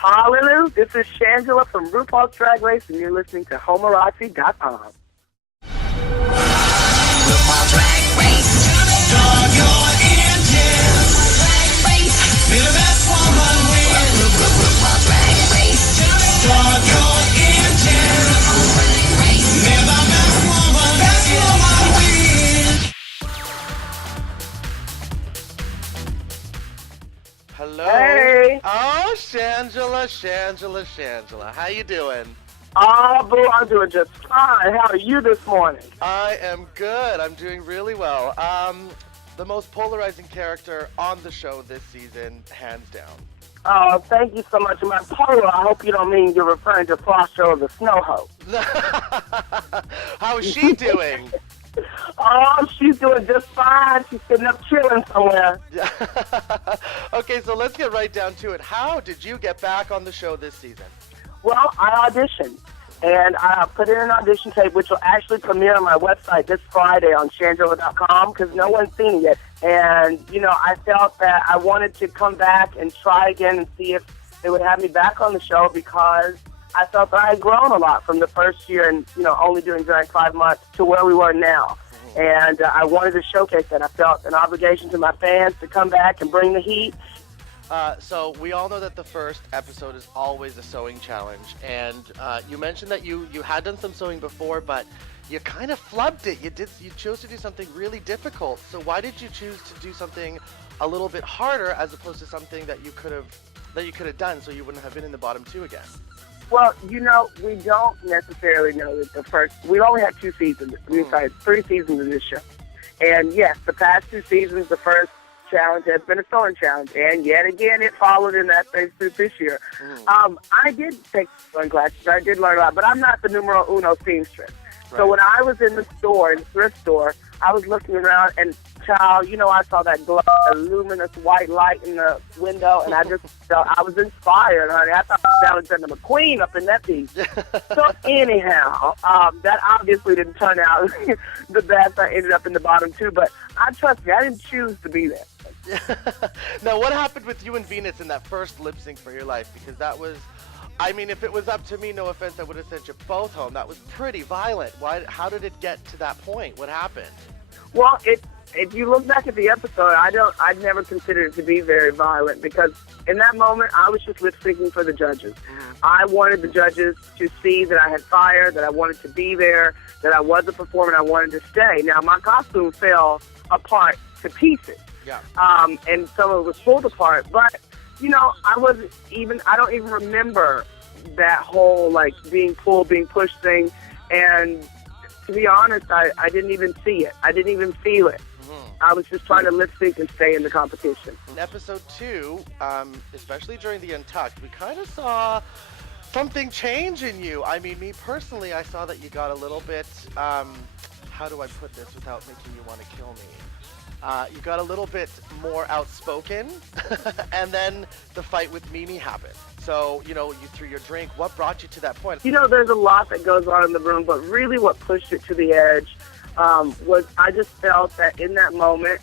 Hallelujah. This is Shangela from RuPaul's Drag Race, and you're listening to Homorazzi.com. RuPaul's Drag Race. Start your engines. Drag race. Be the best woman win. RuPaul's Drag Race. Start your engines. Drag race. Be the best woman win. Hello. Hey. Oh, Shangela. How you doing? Oh, boo, I'm doing just fine. How are you this morning? I am good. I'm doing really well. The most polarizing character on the show this season, hands down. Oh, thank you so much. My polo, I hope you don't mean you're referring to Frosho the Snow Hoe. How is she doing? Oh, she's doing just fine. She's sitting up chilling somewhere. Okay, so let's get right down to it. How did you get back on the show this season? Well, I auditioned, and I put in an audition tape, which will actually premiere on my website this Friday on Shangela.com, because no one's seen it yet. And, you know, I felt that I wanted to come back and try again and see if they would have me back on the show, because I felt that I had grown a lot from the first year and, you know, only doing drag 5 months to where we were now. And I wanted to showcase that. I felt an obligation to my fans to come back and bring the heat. So we all know that the first episode is always a sewing challenge, and you mentioned that you had done some sewing before, but you kind of flubbed it. You chose to do something really difficult. So why did you choose to do something a little bit harder as opposed to something that you could have done so you wouldn't have been in the bottom 2 again? Well, you know, we don't necessarily know that we only had 2 seasons. Sorry, 3 seasons of this show. And yes, the past 2 seasons, the first challenge has been a sewing challenge, and yet again it followed in that same suit this year. I did take sewing classes. I did learn a lot, but I'm not the numero uno seamstress. Right. So when I was in the thrift store, I was looking around, and child, you know, I saw that glow, a luminous white light in the window, and I just felt I was inspired, honey. I thought I was Alexander McQueen up in that piece. So anyhow, that obviously didn't turn out the best. I ended up in the bottom 2, but I trust me, I didn't choose to be there. Now, what happened with you and Venus in that first lip sync for your life? Because that was, I mean, if it was up to me, no offense, I would have sent you both home. That was pretty violent. How did it get to that point? What happened? Well, if you look back at the episode, I'd never considered it to be very violent, because in that moment, I was just lip syncing for the judges. I wanted the judges to see that I had fire, that I wanted to be there, that I was a performer, and I wanted to stay. Now, my costume fell apart to pieces. Yeah. And some of it was pulled apart, but, you know, I don't even remember that whole, like, being pulled, being pushed thing, and to be honest, I didn't even see it. I didn't even feel it. I was just trying to lip sync and stay in the competition. In episode 2, especially during the Untucked, we kind of saw something change in you. I mean, me personally, I saw that you got a little bit, how do I put this without making you want to kill me? You got a little bit more outspoken, and then the fight with Mimi happened. So, you know, you threw your drink. What brought you to that point? You know, there's a lot that goes on in the room, but really what pushed it to the edge was I just felt that in that moment,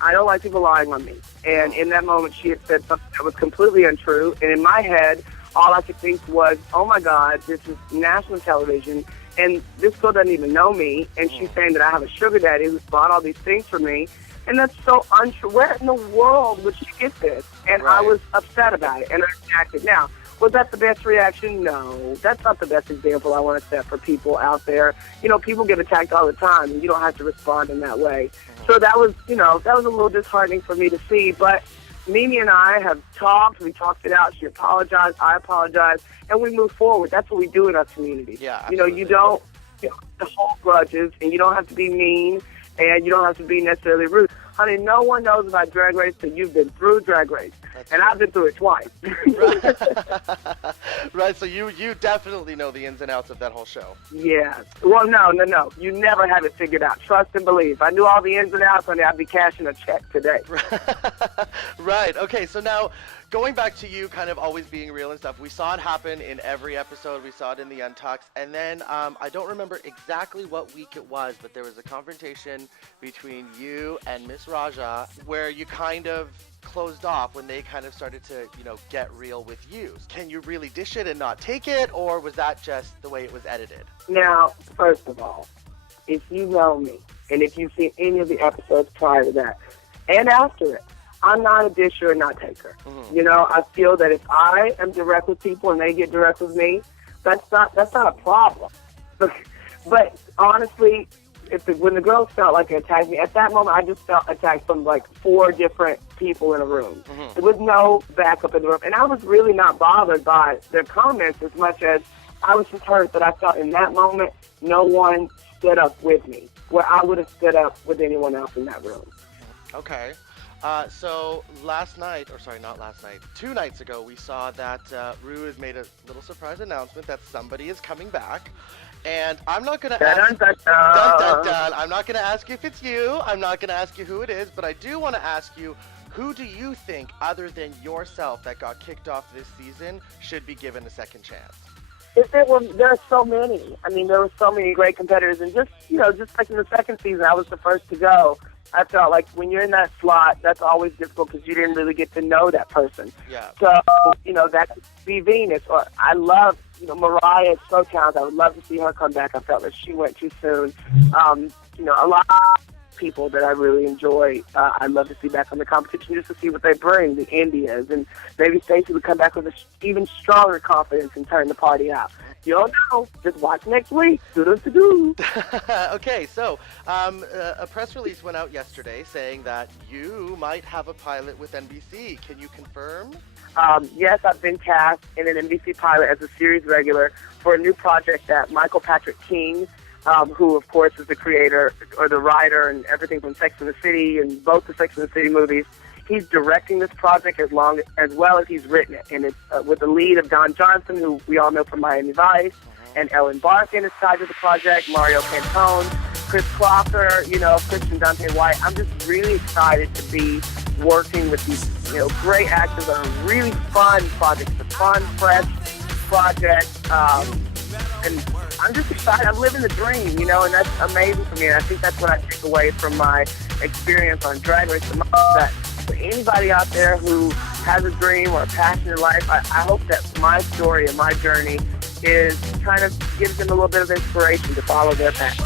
I don't like people lying on me. And in that moment, she had said something that was completely untrue. And in my head, all I could think was, oh, my God, this is national television, and this girl doesn't even know me, and she's saying that I have a sugar daddy who's bought all these things for me. And that's so untrue. Where in the world would she get this? And Right. I was upset about it, and I reacted. Now, was that the best reaction? No. That's not the best example I want to set for people out there. You know, people get attacked all the time, and you don't have to respond in that way. So that was, you know, that was a little disheartening for me to see. But Mimi and I have talked. We talked it out. She apologized. I apologized. And we move forward. That's what we do in our community. Yeah, you know, you don't have to hold grudges, and you don't have to be mean, and you don't have to be necessarily rude. Honey, no one knows about Drag Race till you've been through Drag Race. And I've been through it twice. Right, so you definitely know the ins and outs of that whole show. Yeah. Well, no. You never have it figured out. Trust and believe. If I knew all the ins and outs, honey, I'd be cashing a check today. Right, okay, so now going back to you kind of always being real and stuff, we saw it happen in every episode. We saw it in the Untucks. And then I don't remember exactly what week it was, but there was a confrontation between you and Miss Raja where you kind of closed off when they kind of started to, get real with you? Can you really dish it and not take it, or was that just the way it was edited? Now, first of all, if you know me, and if you've seen any of the episodes prior to that, and after it, I'm not a disher and not taker. Mm-hmm. I feel that if I am direct with people and they get direct with me, that's not a problem. But honestly, when the girls felt like they attacked me, at that moment I just felt attacked from like 4 different people in a room. Mm-hmm. There was no backup in the room. And I was really not bothered by their comments as much as I was just hurt that I felt in that moment no one stood up with me, where I would have stood up with anyone else in that room. Okay. So last night, or sorry, not last night, 2 nights ago, we saw that Ru has made a little surprise announcement that somebody is coming back. And I'm not going to ask... Dun, dun, dun. I'm not going to ask you if it's you. I'm not going to ask you who it is. But I do want to ask you, who do you think, other than yourself, that got kicked off this season, should be given a second chance? There are so many. I mean, there were so many great competitors. And just like in the second season, I was the first to go. I felt like when you're in that slot, that's always difficult because you didn't really get to know that person. Yeah. So, that could be Venus. Or I love, Mariah is so talented. I would love to see her come back. I felt that she went too soon. A lot of people that I really enjoy, I'd love to see back on the competition just to see what they bring, the Indias. And maybe Stacey would come back with an even stronger confidence and turn the party out. You don't know. Just watch next week. Do. Okay, so a press release went out yesterday saying that you might have a pilot with NBC. Can you confirm? Yes, I've been cast in an NBC pilot as a series regular for a new project that Michael Patrick King, who, of course, is the creator or the writer and everything from Sex and the City and both the Sex and the City movies. He's directing this project as well as he's written it. And it's with the lead of Don Johnson, who we all know from Miami Vice, and Ellen Barkin is tied to the project, Mario Cantone, Chris Clocker, Christian Dante White. I'm just really excited to be working with these, great actors on a really fun project. It's a fun, fresh project. And I'm just excited. I'm living the dream, and that's amazing for me. And I think that's what I take away from my experience on Drag Race the most, that for anybody out there who has a dream or a passion in life, I hope that my story and my journey is kind of gives them a little bit of inspiration to follow their passion.